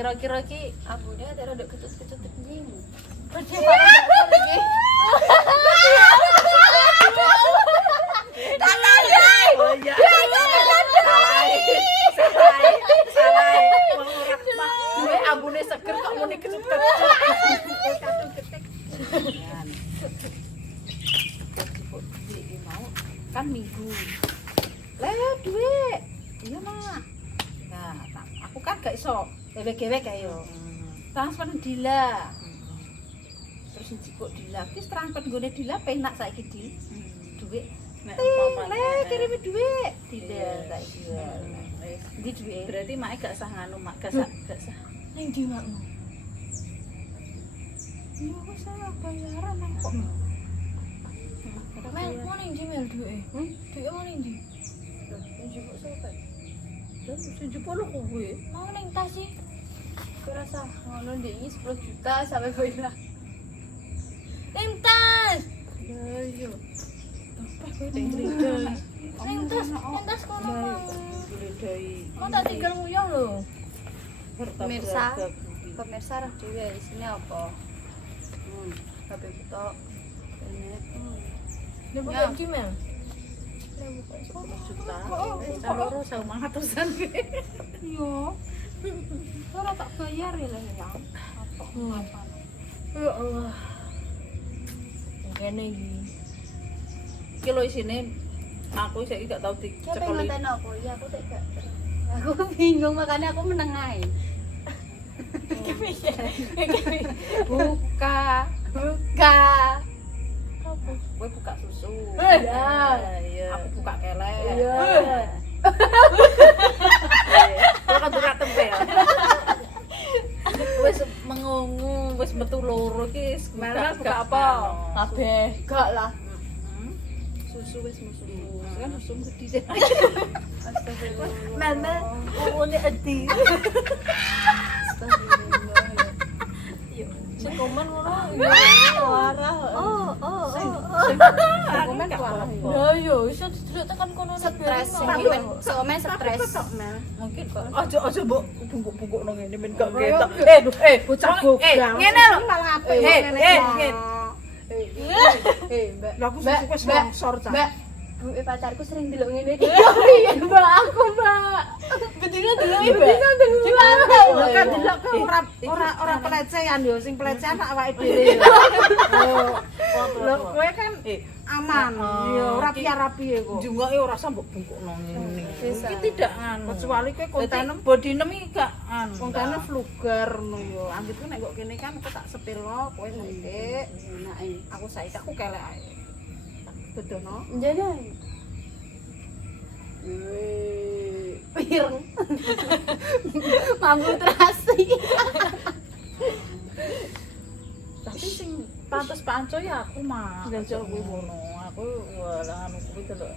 Kira-kira iki Ambune ada rada kecut-kecut njing. Rodi apa iki? Oh iya. Salah. Mengurak mak. Duwe ambune seger kok muni kecut-kecut. Kan minggu. Lah duit. Iya, Mak. Nah, aku kan gak iso gewek-gewek kae yo. Transfer Dila. Terus njipuk Dila. Wis transfer nggone Dila penak saiki Di. Duit. Nek umpamane Kirimi duit. Dila saiki. wis. Ndi duit? Berarti mak gak sah nganu, mak gak sah. Ning ndi makmu? Iya wis bayaran nang kok. Mel, mau ning ndi mel duwe? Duwe mau ning ndi? Njipuk sopo? Terus njipuk lho kowe. Mau ning tas sih. Aku rasa ngono ndek 10 juta sampai boila. Ning tas. Ya iya. Ning tas kono mau. Gledai. Kok tak tinggal nguyah lho. Pemirsa, pemirsa roh dhewe isine apa? HP kutok. Ini. Nek Ya. iki mel. 10 juta. Loro 1.500-an. Iya. Ora tak bayar ya lah ya. Apa ngapan? Ya Allah. Ngene iki. Iki lho isine aku saiki gak tau Siapa yang dicekeli. ngeten apa? Ya aku tak gak. Aku bingung makanya aku meneng ae. Buka. Apa? Kowe buka susu. Ya. Iya. Aku buka kelek. Iya. Kowe kan buka tempe ya. Wis mengungu, wis metu loro iki wis Mana buka gak apa? anu. Kabeh. Gak lah. Susu wis susu. Kan susu gede. Astagfirullah. Mama, ngene edi. Astagfirullah. Sing komen ngono. Warah. Oh. Komen warah. Ya yo iso didelok tekan kono. Stres, somen stres. Mungkin kok aja mbok bungkuk-bungkuk nang ngene men gak Ayo, ketok. bocah gogang. Ngene lho. Malah apik ngene. Mbak. Lah aku Mbak, wis Mbak, longsor ta. Mbak, pacarku sering delok ngene iki. Iya, Mbak, aku, Mbak. Bedine delok Bedino delok. Gimana? Lho kan delok ke ora pelecehan yo, sing pelecehan awake dhewe. Lho kowe kan aman. Yo ora piye-piye kok. Jungoke ora usah mbok bungkuk nang ngene. Bisa. Iki tidak anu. Kecuali kowe kontenem bodinem iki gak anu. kontene flugar ngono yo. Anggitku nek kok kene kan aku tak sepilno, kowe ngetik. Enake. Aku saiki aku kelek ae. Bedono. Njane. Pireng. Mampu terasi. Tapi sing pantes panco ya aku mah. Aja kuwi ngono. Aku wala anu kuwi delok.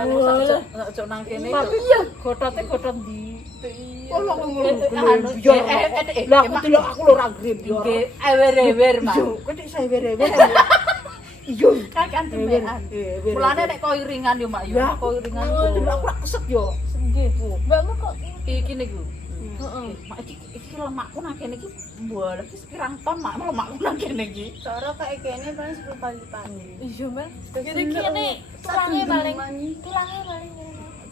Anu sak nang kene. Tapi ya Gotote gotot ndi? Oh, lho Anu, Lah aku delok aku lho ora grembyol. Nggih, ewer-ewer mah. Yo, kok nek saya werewe. Iya, Kakan tempean. Mulane nek kok iringan yo mak yo. ya Kok iringan delok aku ora keset yo. nggih Bu. Mbakmu kok Iki niku. heeh. Mak iki lemakku nang kene iki mbuh iki pirang ton mak lemakku nang kene iki. Cara kayak kene paling 10 kali lipat. Iya, Mbak. Kene kene tulange paling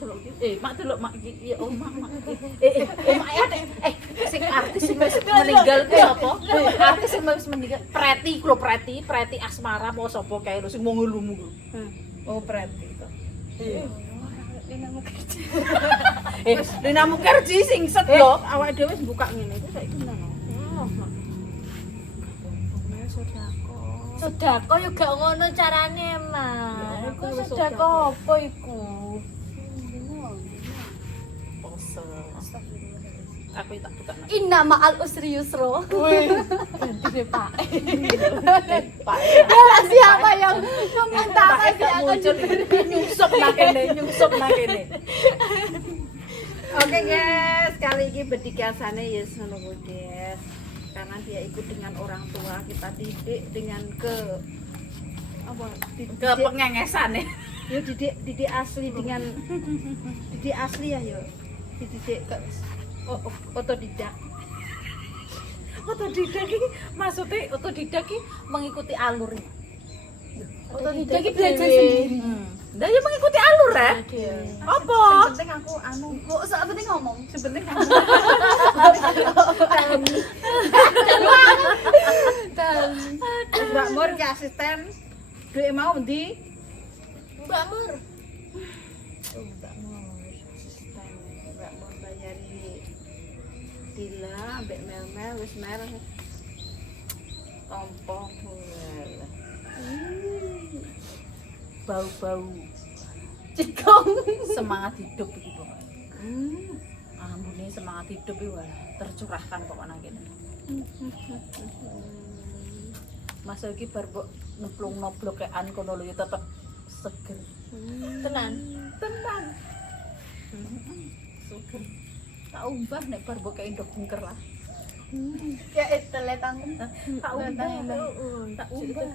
Delok iki. Mak delok mak iki. Ya oh mak iki. Mak ya sing artis sing wis meninggal ku sapa? Artis sing wis meninggal. Preti ku lho Preti Asmara apa sapa kae lho sing mau ngulumu ku. Oh, berarti itu. Iya. Dinamu kerja. Lina Mukerji sing set lho. Awake dhewe wis buka ngene iki saiki ngono. sedekah yo gak ngono carane, Mas. Iku sedekah apa iku? Pose. Aku tak buka nang. Inna ma'al usri yusra. Wih, Ganti deh, Pak. Pak. Siapa yang mengatakan Gak muncul nyungsep nang kene. Oke guys, kali ini berdikasane ya ngono ku, guys. Karena dia ikut dengan orang tua, kita didik dengan apa? Kepengengesan ya. Yo didik asli dengan didik asli ya yo. Didik ke otodidak. Otodidak iki maksudnya otodidak iki mengikuti alur. Otodidak iki belajar sendiri. Lah ya mengikuti alur ya. Apa? Yang penting aku kok sak penting ngomong. Sebenting ngomong. Mbak Mur ki asisten. Duit mau ndi? Mbak Mur. Mbak Mur asisten. Mbak Mur bayari Dila ambek Mel wis mer. Tompo buel. Bau-bau Cikong. semangat hidup iki pokoknya. Ambune semangat hidup iki wah tercurahkan pokoknya kene. Masa iki bar mbok nemplungno blokean kono lho ya tetep seger. Tenan. Tenan. Seger. Tak umbah nek bar mbok kei ndok bunker lah. Ya teletan. Tak umbah. Tak umbah.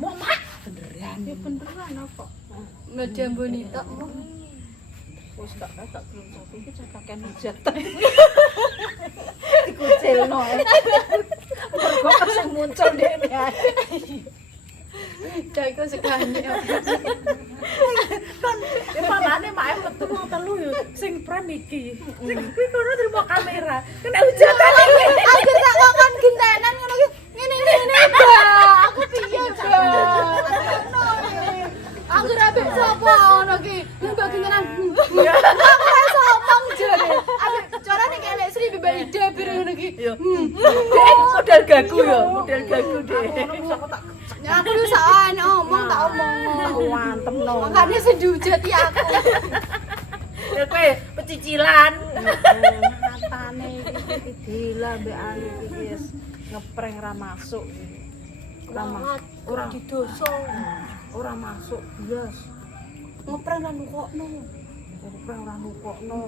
Mau mak beneran. Ya beneran apa? Media bonita. Wis tak belum satu iki cakaken hujat. Dikucilno. Mergo sing muncul dekne ae. Jago sekali. Kan malane mak metu wong telu yo sing pran iki. Sing kuwi kono terima kamera. Kena hujatan iki. Aku tak ngomong gentenan ngono ki. Ngene. Aku piye, Aku rabe sapa ngono ki. Mbak gentenan. Aku iso omong jare. Aku carane kelek Sri mbak ide bir ngono ki. Yo. Dek model gagu yo, model gagu dek. Ya aku wis ana omong tak omong. Tak wantem-no. Makane sedujati aku. Ya kowe pecicilan. Matane iki gila mbek anu iki wis ngeprank ra masuk. Ora didoso. Ora masuk blas. Ngeprank lan kokno. Ngeprank ora nukokno.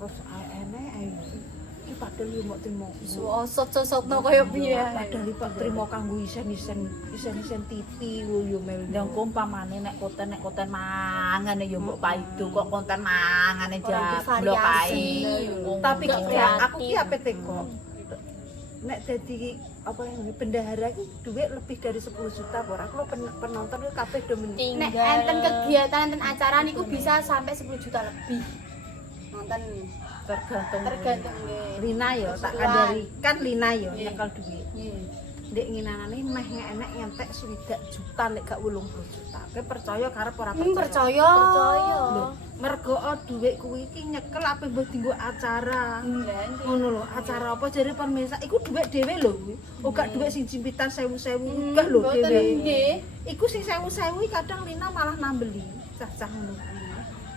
Terus enek ae. Iki padahal yo mok trimo. Sosot-sosotno kaya piye. Padahal Pak trimo kanggo isen TV yo mel. Yang umpamane nek konten mangane yo mbok paido kok konten mangane jablok ae. Tapi Nggak ki aku kreatif. ki ape teko. Nek dadi apa yang bendahara ki duit lebih dari 10 juta ora. Aku penonton ki kabeh do Nek enten kegiatan enten acara niku bisa sampai 10 juta lebih. Nonton tergantung Lina yo tak kandhani kan Lina yo nyekel duit. Ndek nginanane meh enek nyentek 20 juta nek gak 80 juta. Kowe percaya karep ora percaya? Percaya. Mergo duit kuwi iki nyekel ape mbok dienggo acara. Ngono lho, acara apa jare pemirsa iku duit dhewe lho kuwi. Oh gak duit sing jimpitan 1000-1000 gak lho dhewe. Iku sing 1000-1000 kadang Lina malah nambeli cah-cah ngono kuwi.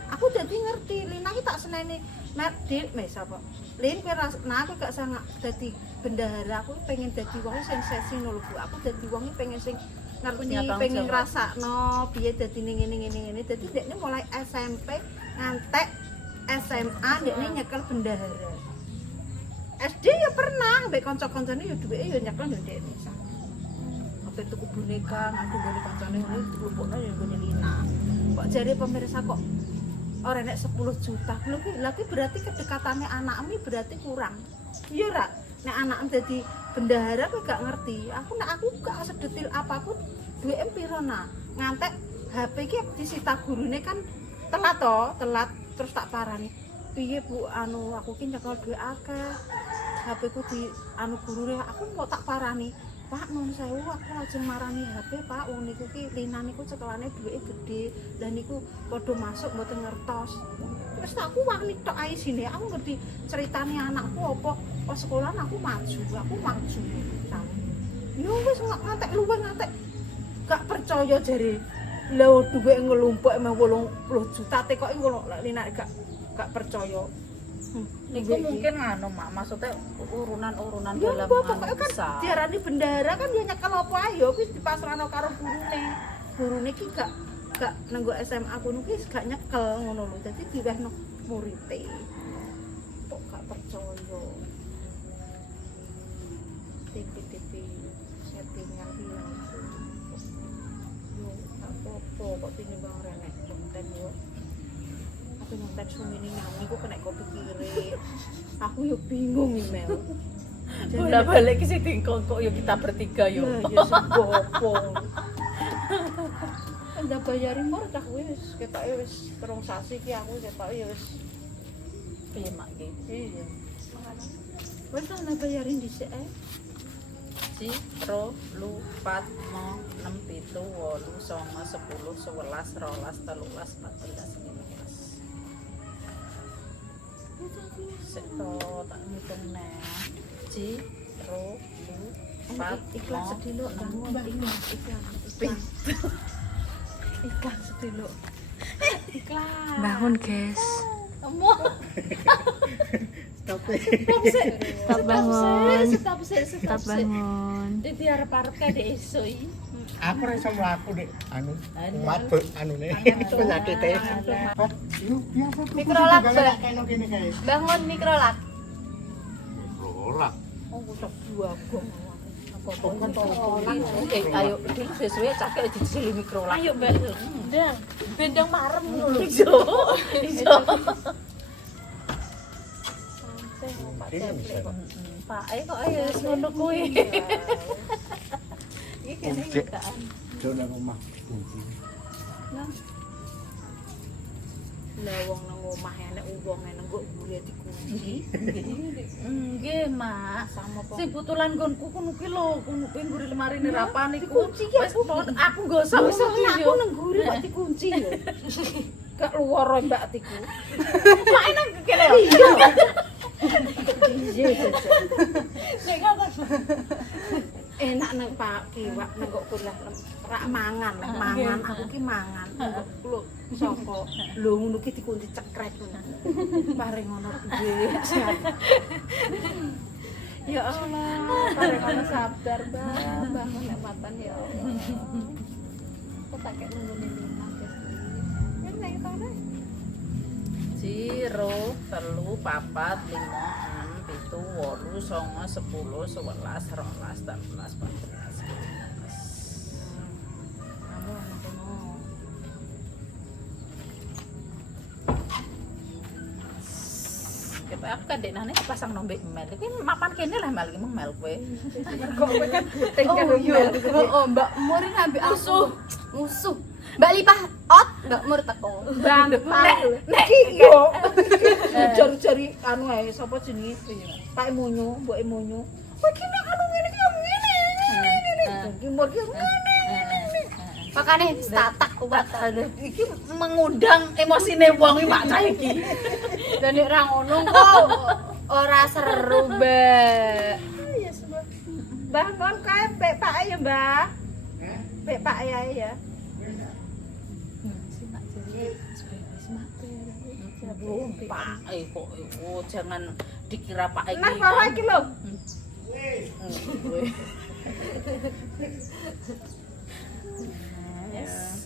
Aku dadi ngerti Lina iki tak seneni Dik mes apa. Lin kowe aku gak sangat dadi bendahara, aku pengen dadi wong sing sesi ngono lho Bu. Aku dadi wong pengen sing ngerti, pengen ngrasakno piye dadi ngene. Dadi dekne mulai SMP ngantek SMA dekne nyekel bendahara. SD ya pernah mbek kanca-kancane ya duweke ya nyekel yo dekne. Apa tuku boneka, aku gone kancane ngono dilupukno ya gone Lina. Kok jare pemirsa kok ora nek 10 juta lho ki. Lah ki berarti kedekatannya anakmu berarti kurang. Iya ora? Nek anakmu dadi bendahara kowe gak ngerti. Aku gak sedetil apapun duweke piro nah. Ngantek HP ki disita gurune kan telat terus tak parani. Piye Bu anu aku ki nyekel duwe akeh. HP ku di anu gurune aku kok tak parani. Pak nun sewu aku lajeng marani HP Pak wong niku ki Lina niku cekelane duweke gedhe dan niku padha masuk mboten ngertos. Terus aku wani tok ae sine aku ngerti ceritane anakku apa pas sekolah aku maju. Yo wis ngantek luwih ngantek gak percaya jare. Lah duweke ngelumpuk emang 80 juta tekoke ngono Lina gak percaya. Niku mungkin anu Mak, maksudnya urunan-urunan Ya, dalam pokoknya anu kan besar. diarani bendahara kan dia nyekel apa ae ya kuwi dipasrahno karo gurune. Gurune ki gak nenggo SMA kuwi ki gak nyekel ngono lho. Dadi diwehno murite. Kok gak percaya. TV settingan hilang. Yo apa-apa kok tinimbang renek konten yo. aku nyontek sumine nyami kok kena kopi kiri. Aku yo bingung email. Bola balik ke situ kok ya kita bertiga yo. Ya sebopo. Ndak bayarin mur cah wis ketoke wis terung sasi ki aku ketoke ya wis Piye mak iki? iya. Wis ana bayarin dhisik ae. Ji, ro, lu, pat, mo, 6, 7, 8, 9, 10, 11, 12, 13, 14, 15. Sik to tak ngitung neh. Ji, ro, lu, pat, Iklan mo, sediluk bangun iklan sediluk. Iklan. Bangun guys. Stop bangun. Stop bangun. Dadi arep-arep kade iso iki. Aku ora iso mlaku nek anu Anu. mabuk anune penyakite. Yuk biasa tuh. Mikrolak, Mbak. Kene kene kae. Bangun mikrolak. Mikrolak. Oh, cok buagong. Ayo sesuai cakek dicili mikrolak. Ayo, Mbak. Ndang, bendang marem ngono lho. Iso. Iso. Ini bisa. Pak, kok ayo wis ngono kuwi. Iki kene Cek. keadaan. Jona rumah kunci. Lah wong nang omah enek wong enek kok gure dikunci. Nggih, Mak. Sama apa? Sing butulan nggonku kono ki lho, kono kuwi ngguri lemari nerapan iku. Dikunci ki Wis aku gosok wis Aku nang gure kok dikunci lho. Gak luar Mbak Tiku. Mak nang kene. Iya. Nek ngono. Enak nang Pak Kiwak nang kok kulah rak mangan, mangan aku ki mangan. Lho sapa? Lho ngono ki dikunci cekrek ngono. Mari ngono piye. Ya Allah, mari ngono sabar, Mbak. Bangun nek matan ya Allah. Kok tak kek nunggu ning rumah guys. Ya nek ketone. 0, 3, 4, 5, 6, 7, 8, 9, 10, 11, 12, 13, 14, 15. Kamu nang kono. Kita aku kan dekne pasang nombe email. Iki mapan kene lah mal iki mel kowe. Kok kowe kan penting kan Oh, Mbak Mur ngambil aku. Musuh. Mbak Lipah Mbak Mur teko. Bang, nek yo jari-jari anu ae sapa jenenge Pak Munyu, Mbok Munyu. Kowe ki nek anu ngene ki ngene. Iki Mur ki ngene. Makane tatak kuat. Iki mengundang emosine wong iki mak cah iki. Dan nek ra ngono kok ora seru, Mbak. Ya sebab Mbah kon kae pek Pak ya, Mbah. Pek Pak ya ya. Pak, kok jangan dikira Pak iki. Nah, para iki lho.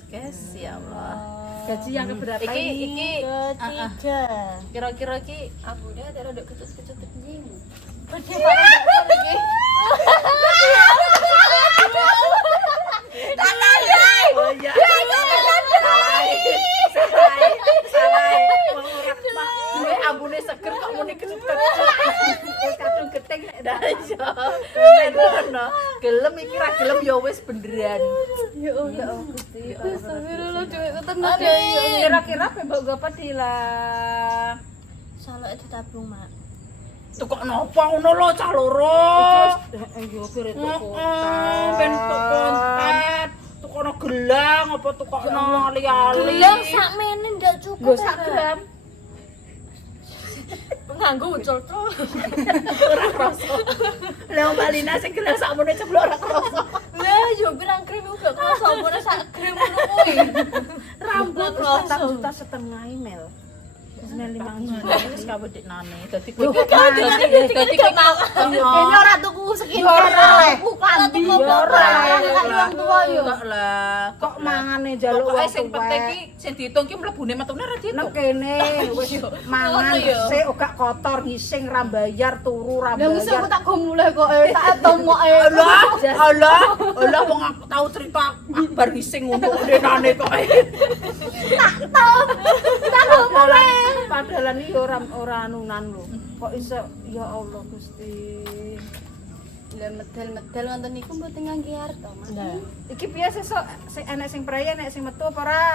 Guys, ya Allah. Gaji yang keberapa Iki ini? Ketiga. Kira-kira iki Aku udah ada kecut-kecut anjing. oh iya. Salah. Wong ora Pak. Duwe ambune seger kok muni kecut-kecut. Kadung gething nek ndak iso. Ngono. Gelem iki ra gelem ya wis beneran. Ya Allah, Gusti. Astagfirullah, duitku tenan Ada ya. kira-kira mbok gopo dilah. Salah itu tabung, Mak. Tuh kok napa ngono lho cah loro. Ayo kira itu Ben tuk konten. Tukono gelang apa tukono ali-ali. Gelang sakmene ndak Nggo cukup. sak gram. Nganggo ucul-ucul. Ora krasa. Lah Mbak Lina sing gelang sakmene ceblok ora krasa. Lah yo bilang krim uga kok sampune sak krim ngono kuwi. Rambut Krasa. 4,5 juta email. Senel 5 juta. Wis kabedeknane. Dadi Loh, kowe Dadi kowe ini ora tuku skincare. Tuku klambi ora. Kan wong tua yo. Enggak lah. Kok mangane njaluk Pokoke wong sing penting tuwek. ki sing diitung ki mlebune metune ora Nek diitung. kene wis mangan Ngono ya. sik ora kotor ngising ra bayar turu ra Lah mesti aku bayar. tak go mulai kok tak tomok Allah wong aku tau cerita akbar ngising ngono denane kok. tak Padahal iki ora anunan lho. Kok iso ya Allah Gusti. Lah medal-medal ngoten niku mboten ngangge harta, Mas. Nah, Iki biasa sok sing enek sing prei enek sing metu apa ora?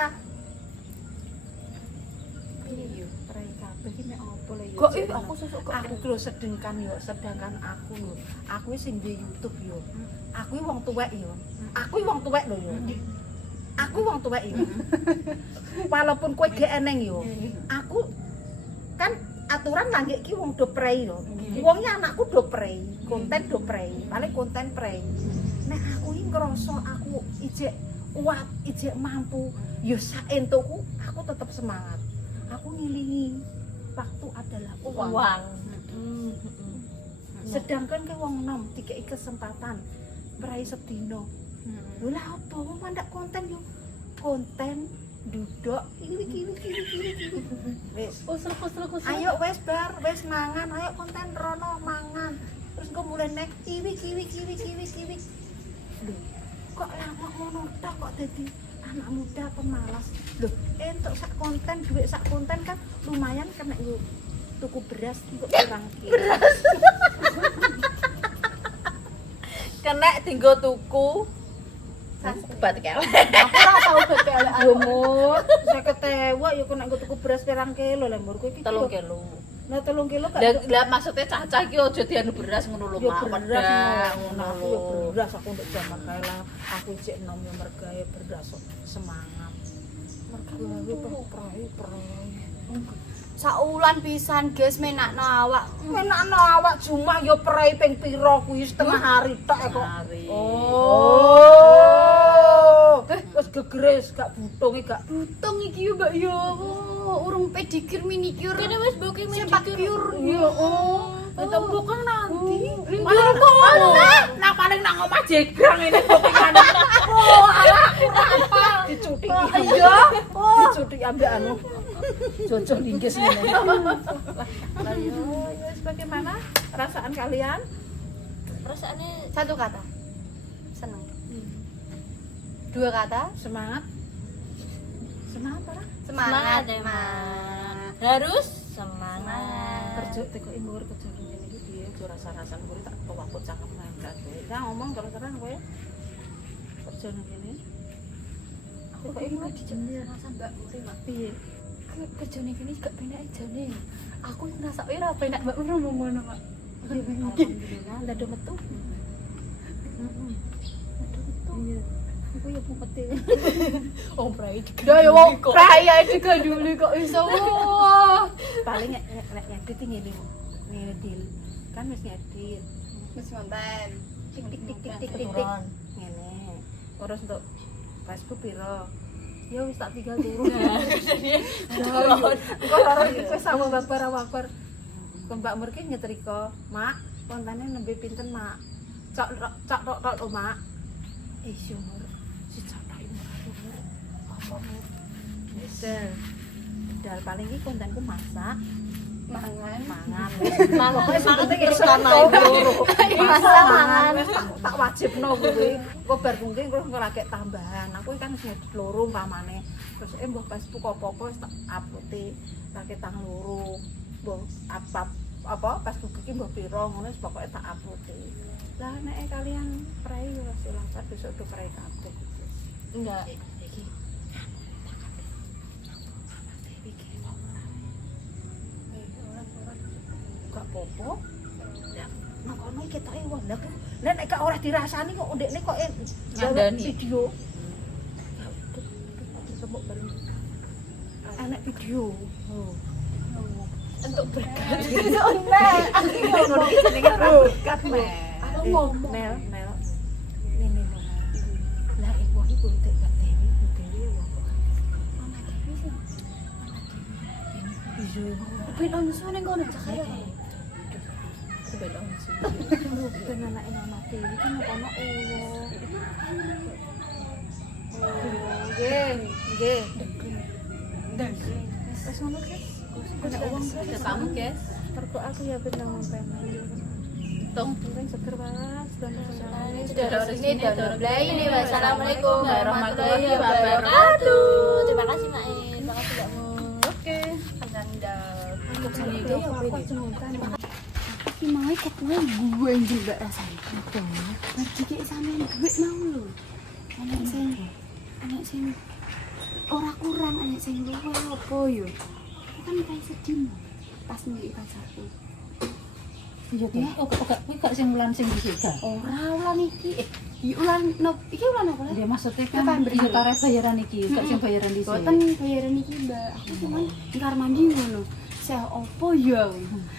Piye yo prei kabeh iki mek apa lho yo. kok aku sesuk kok Aku lho sedangkan aku lho. Aku sing di YouTube yo. Aku iki wong tuwek yo. Aku iki wong tuwek lho yo. Aku wong tuwek yo. Walaupun kowe gak eneng yo. Aku kan aturan langge iki wong do prei yo. Wong iki anakku do prei, konten do prei, paling konten prei. Nek aku iki ngrasa aku ijek kuat, ijek mampu, yo sak entukku aku tetep semangat. Aku ngilingi waktu adalah uang. Sedangkan ke wong nom dikei kesempatan prei sedina. Lho lah apa wong mandak konten yo. Konten duduk iki. Wis. Usul. Ayo wes bar, wes mangan, ayo konten rono mangan. Terus engko mulai nek kiwi. Lho, kok lama ngono tok kok dadi anak muda pemalas. Lho, entuk sak konten, duit sak konten kan lumayan kena yo tuku beras kok kurang kilo. Kena tinggo tuku obat kelek. Aku ora tau bekelek yo mut. 50.000 yo kena nggo tuku beras pirang kilo lho mbur kowe iki. 3 kilo. Nah 3 kilo gak Lah maksudnya cah-cah iki aja dianu beras ngono lho, yo Mak. beras Ngono aku lho. yo beras aku ndek jaman kae lah aku cek nom yo mergawe beras kok semangat mergawe prai Saulan pisan, guys, menakno awak. menakno awak cuma yo prai ping pira kuwi setengah hari tok kok Hari. wis gegres gak butunge gak Butung iki yo, Mbak yo. Urung pedikir minicure. Kene wis mbok sempat pure. yo Ketemu kan nanti. malah kono Nah paling nang omah jegrang ini bokengane. dicuti Iya. dicuti ambek anu cocok linggis ngene lah yo wis bagaimana perasaan kalian Perasaannya satu kata. Seneng. Dua kata. semangat apa Semangat, Mas. Harus semangat. kerja teko imur kerja ngene iki piye aja rasa-rasan kowe tak kewaput cangkem main kabeh. Nah ngomong terus-terusan kowe kerja ngene. Aku kok imur dijemur rasa Mbak Muri, Mak. piye? Kerjane kene gak penak jane. Aku ngerasa ora penak Mbak Muri ngomong ngono, Mak. Alhamdulillah ndak ada metu. Heeh. Ada metu. Iya. Aku ya pupete. Oh, prai. Dah ya wong praya juga dulu kok iso. Paling nek ngedit ngene. Ngene deal. Kan wis ngedit. Wis konten. Tik tik tik tik tik tik. Ngene. Terus untuk Facebook piro? Ya wis tak tinggal turu. Engko lara wis sama babar. Mbak Murki nyetrika, "Mak, kontane nembe pinten, Mak?" Cok tok, Mak. Iya, Mur. Si capai Mur. Apa, Mur? Dal paling iki kontenku masak, Mangan. mangan. Mangan penting terus iso kana loro. Masak mangan. Wis tak wajibno kuwi. Kok bar mungkin terus ngelakek tambahan. Aku kan wis ngedit loro umpamane. Terus mbah Facebook apa-apa wis tak upload-e tak tang loro. Mbah apa Facebook iki mbah pira ngono wis pokoke tak upload-e. Lah nek kalian prei yo silakan besok do prei kabeh. Enggak. Iki gak apa-apa. Lah nang kono iki ketoke wong lha nek gak ora dirasani kok ndekne kok Ngandani. video. Sebut bareng. Enak video. Oh. Untuk berkat. Ngono iki jenenge berkat, Mel. Aku ngomong. Nel. Ini lho. Lah iku iki buntek gak Dewi wong kok. Mama Dewi sih. Iso. Ben onsu ning kono cakare. Ben anake Mama Dewi kan kono ewo. Nggih. Wes ngono, Guys. Kena uang Ada tamu, guys. Pergo aku ya ben nang pemen. Tong. Penting seger banget dan Sudah resmi download ini. Wassalamualaikum warahmatullahi wabarakatuh. Terima kasih, Mak. Terima kasih, Mbak Mu. Oke. Kesannya dia ya apa iki mau ket mau gue njel mbak rasane. Berarti kayak sampean duit mau lho. Anak sing ora kurang, anak sing luwe apa yo. Kan kayak sedih pas nuli pacarku. Iya tuh. Oh, kok gak sing ulan sing iki gak? Ora ulan iki. Ulan iki ulan apa? Dia maksudnya kan November iya iki. tarif bayaran iki, gak sing bayaran dhisik. Boten bayaran iki, Mbak. Aku cuman ngkar mandi ngono. Saya opo ya?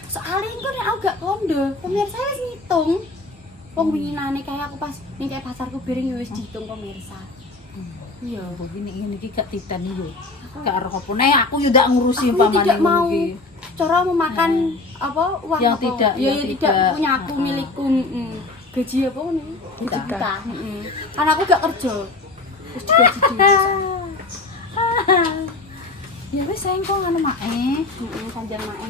Soalnya engko nek aku gak kondo, pemirsa wis ngitung. Wong winginane kayak aku pas ning kayak pasarku piring ya wis dihitung pemirsa. Iya, begini ini iki gak titan yo. Gak ero apa nek aku yo ndak ngurusi Aku umpamane tidak mau iki. cara memakan apa uang Yang apa? tidak, ya, yang tidak tidak. punya aku milikku. Gaji apa nih? Juta. Juta. Karena aku gak kerja. Terus digaji dhewe. Ya wis engko ngono mae. Kanjeng mae